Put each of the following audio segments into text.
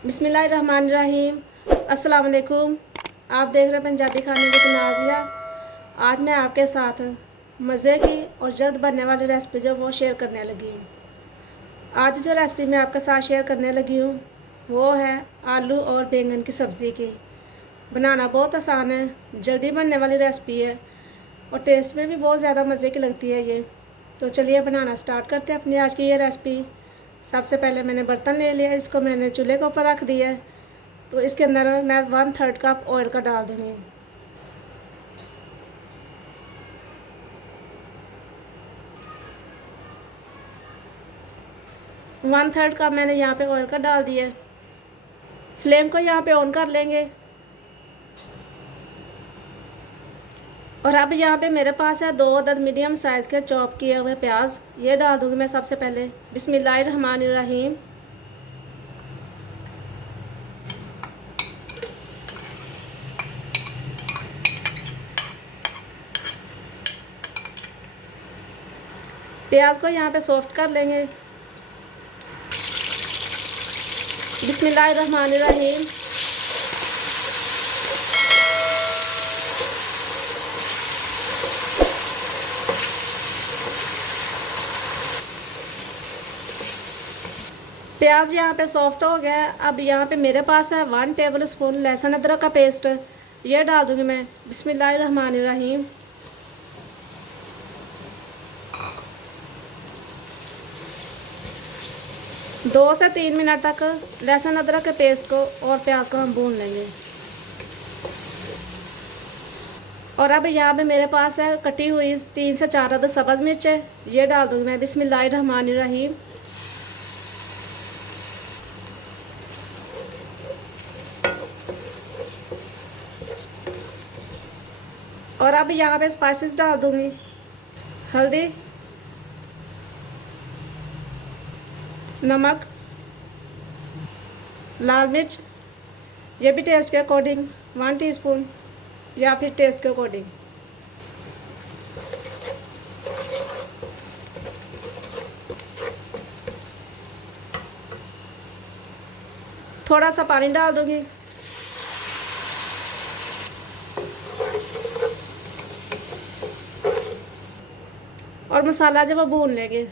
बिस्मिल्लाहिर्रहमानिर्रहीम। अस्सलाम वालेकुम। आप देख रहे हैं पंजाबी खाने विद नाज़िया। आज मैं आपके साथ मज़े की और जल्द बनने वाली रेसिपी जो वो शेयर करने लगी हूँ। आज जो रेसिपी मैं आपके साथ शेयर करने लगी हूँ वो है आलू और बैंगन की सब्ज़ी की। बनाना बहुत आसान है, जल्दी बनने वाली रेसिपी है और टेस्ट में भी बहुत ज़्यादा मज़े की लगती है ये। तो चलिए बनाना स्टार्ट करते हैं अपनी आज की ये रेसिपी। सबसे पहले मैंने बर्तन ले लिया, इसको मैंने चूल्हे के ऊपर रख दिया है। तो इसके अंदर मैं 1/3 कप ऑयल का डाल दूँगी। वन थर्ड कप मैंने यहाँ पे ऑयल का डाल दिया है। फ्लेम को यहाँ पे ऑन कर लेंगे। और अब यहाँ पे मेरे पास है 2 अदद मीडियम साइज़ के चॉप किए हुए प्याज, ये डाल दूँगी मैं सबसे पहले। बिस्मिल्लाहिर्रहमानिर्रहीम। प्याज को यहाँ पे सॉफ्ट कर लेंगे। बिस्मिल्लाहिर्रहमानिर्रहीम। प्याज यहाँ पे सॉफ्ट हो गया है। अब यहाँ पे मेरे पास है 1 टेबल स्पून लहसुन अदरक का पेस्ट, ये डाल दूँगी मैं। बिस्मिल्लाहिर्रहमानिर्रहीम। दो से 3 मिनट तक लहसुन अदरक के पेस्ट को और प्याज को हम भून लेंगे। और अब यहाँ पे मेरे पास है कटी हुई 3 से 4 अदद सब्ज़ मिर्च है, ये डाल दूँगी मैं। बिस्मिल्लाहिर्रहमानिर्रहीम। और अब यहाँ पे स्पाइसेस डाल दूँगी। हल्दी, नमक, लाल मिर्च, ये भी टेस्ट के अकॉर्डिंग 1 टीस्पून या फिर टेस्ट के अकॉर्डिंग। थोड़ा सा पानी डाल दूँगी। और मसाला जब वो भून लेंगे।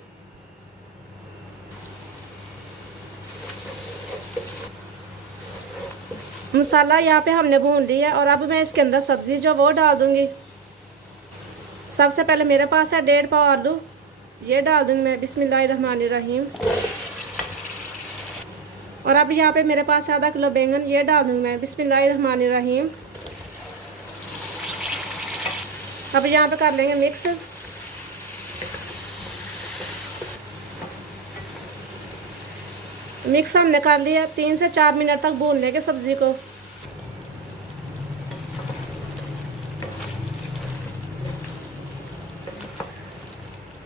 मसाला यहाँ पे हमने भून लिया और अब मैं इसके अंदर सब्ज़ी जो वो डाल दूँगी। सबसे पहले मेरे पास है 1.5 पाव आलू, ये डाल दूँगी मैं। बिस्मिल्लाहिर्रहमानिर्रहीम। और अब यहाँ पे मेरे पास है आधा किलो बैंगन, ये डाल दूँगी मैं। बिस्मिल्लाहिर्रहमानिर्रहीम। अब यहाँ पे कर लेंगे मिक्स। मिक्स हमने कर लिया। 3 से 4 मिनट तक भून लेंगे सब्ज़ी को।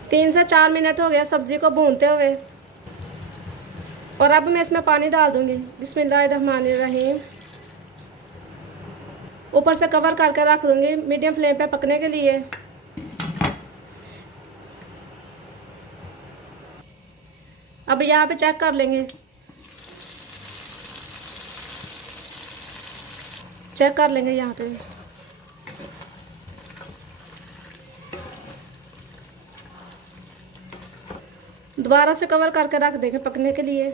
तीन से 4 मिनट हो गया सब्ज़ी को भूनते हुए। और अब मैं इसमें पानी डाल दूँगी। बिस्मिल्लाहिर्रहमानिर्रहीम। ऊपर से कवर करके रख दूँगी मीडियम फ्लेम पे पकने के लिए। अब यहाँ पे चेक कर लेंगे। चेक कर लेंगे यहाँ पे। दोबारा से कवर करके रख देंगे पकने के लिए।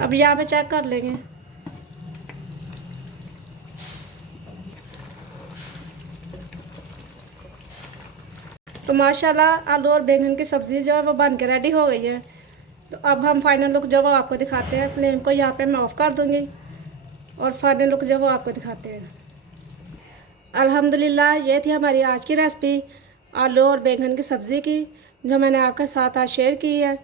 अब यहाँ पे चेक कर लेंगे। तो माशाल्लाह आलू और बैंगन की सब्ज़ी जो है वो बन के रेडी हो गई है। तो अब हम फाइनल लुक जो वो आपको दिखाते हैं। फ्लेम को यहाँ पे मैं ऑफ़ कर दूँगी और फाइनल लुक जो वो आपको दिखाते हैं। अल्हम्दुलिल्लाह, ये थी हमारी आज की रेसिपी आलू और बैंगन की सब्ज़ी की, जो मैंने आपके साथ आज शेयर की है।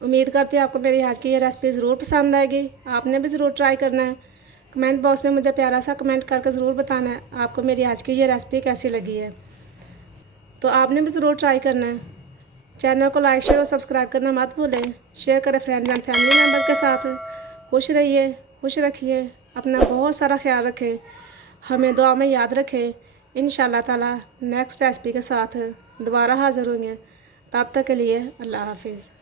उम्मीद करती हूँ आपको मेरी आज की ये रेसिपी ज़रूर पसंद आएगी। आपने भी ज़रूर ट्राई करना है। कमेंट बॉक्स में मुझे प्यारा सा कमेंट करके ज़रूर बताना है आपको मेरी आज की ये रेसिपी कैसी लगी है। तो आपने भी ज़रूर ट्राई करना है। चैनल को लाइक शेयर और सब्सक्राइब करना मत भूलें। शेयर करें फ्रेंड्स एंड फैमिली मेम्बर के साथ। खुश रहिए, खुश रखिए, अपना बहुत सारा ख्याल रखें, हमें दुआ में याद रखें। इंशाअल्लाह ताला नेक्स्ट रेसिपी के साथ दोबारा हाज़िर होंगे। तब तक के लिए अल्लाह हाफिज़।